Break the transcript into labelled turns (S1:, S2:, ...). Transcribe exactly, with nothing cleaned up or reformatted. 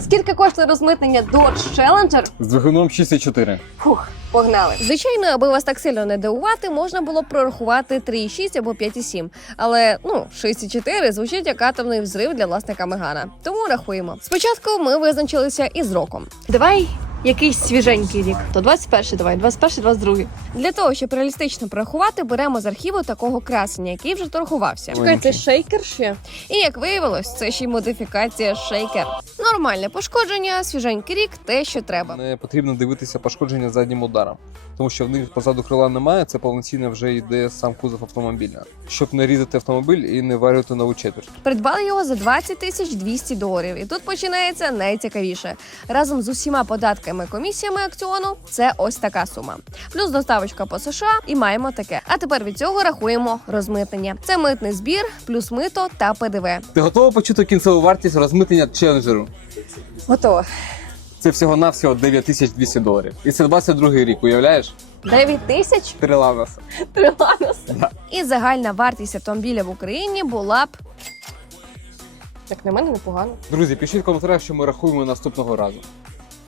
S1: Скільки коштує розмитнення Dodge Challenger?
S2: З двигуном шість і чотири.
S1: Фух, погнали.
S3: Звичайно, аби вас так сильно не дивувати, можна було б прорахувати три і шість або п'ять і сім. Але, ну, шість і чотири звучить як атомний взрив для власника Мегана. Тому рахуємо. Спочатку ми визначилися із роком.
S1: Давай якийсь свіженький рік. То двадцять перший давай, двадцять перший, двадцять другий.
S3: Для того, щоб реалістично порахувати, беремо з архіву такого красення, який вже торгувався.
S1: Чекай, це шейкер ще?
S3: І як виявилось, це ще й модифікація шейкер. Нормальне пошкодження, свіженький рік, те, що треба.
S4: Не потрібно дивитися пошкодження заднім ударом, тому що в них позаду крила немає, це повноцінно вже йде сам кузов автомобіля, щоб не різати автомобіль і не варювати нову четверть.
S3: Придбали його за двадцять тисяч двісті доларів. І тут починається найцікавіше. Разом з усіма податками, комісіями акціону це ось така сума. Плюс доставочка по США і маємо таке. А тепер від цього рахуємо розмитнення. Це митний збір, плюс мито та ПДВ.
S4: Ти готова почути кінцеву вартість розмитнення Челенджеру?
S1: Готово.
S4: Це всього-навсього дев'ять тисяч двісті доларів. І це двадцять другий рік, уявляєш?
S1: дев'ять тисяч?
S4: Триланос.
S1: Триланос.
S3: І загальна вартість автомобіля в Україні була б...
S1: Так, на мене непогано.
S4: Друзі, пишіть в коментарях, що ми рахуємо наступного разу.